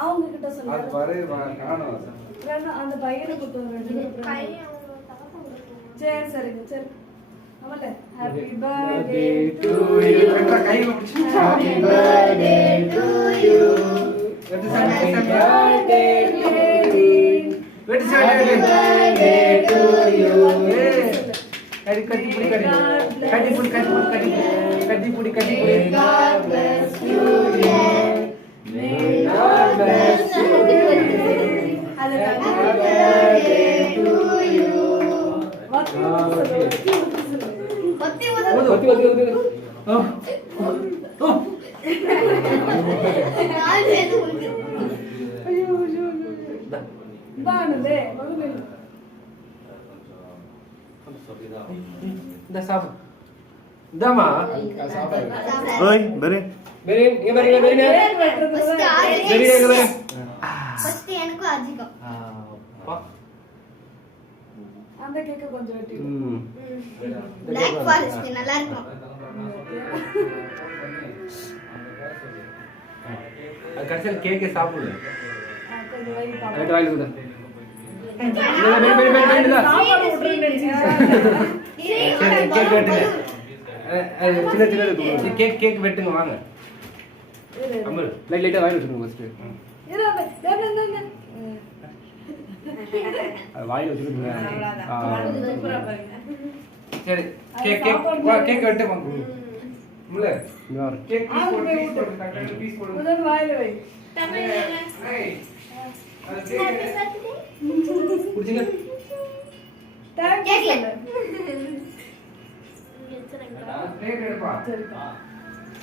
அவங்க கிட்ட சொல்லுங்க. அது பாரு காணோம். அந்த பையனை கூப்பிட்டு சரி சரிங்க சரி. அவள ஹாப்பி பர்த்டே டு யூ. கையில பிடிச்சு ஹாப்பி பர்த்டே டு யூ. வெட்டு ஹாப்பி சாப்பிடு. Birthday lady. வெட்டு சாப்பிடு. Birthday to you. கடி கடி புடி கடி. கடி புடி கடி புடி கடி. கடி புடி கடி புடி. God bless you dear. May God bless you. Happy birthday to you. Oi, berin. Berin, iga berin, iga berin. Berin, iga berin. First எனக்கு அதிகம். Pak. அந்த கேக்க கொஞ்சம் வெட்டி. Black forest நல்லா இருக்கும். கடைசியில் கேக்கே சாப்பிடு. கொஞ்சம் வெயிட் ரைட் பண்ணு. வாயில குடு. இல்ல சாப்பாடு விட்டுறேன்னு கேக் வெட்டுங்க. சின்ன சின்ன இருக்கு. கேக் வெட்டுங்க வாங்க. அம்மல் லைட்டா வாயில வச்சுருங்க ஃபர்ஸ்ட். வாயில வச்சுருங்க. சரி கேக் வெட்டு வாங்க. முல்ல கேக் பீஸ் போடு கரெக்ட்டா பீஸ் போடு. முதல்ல வாயில வை. ஏய் குடிங்க. Thank you. கேக்கல. பிளேட் எடுப்பா. சரிப்பா.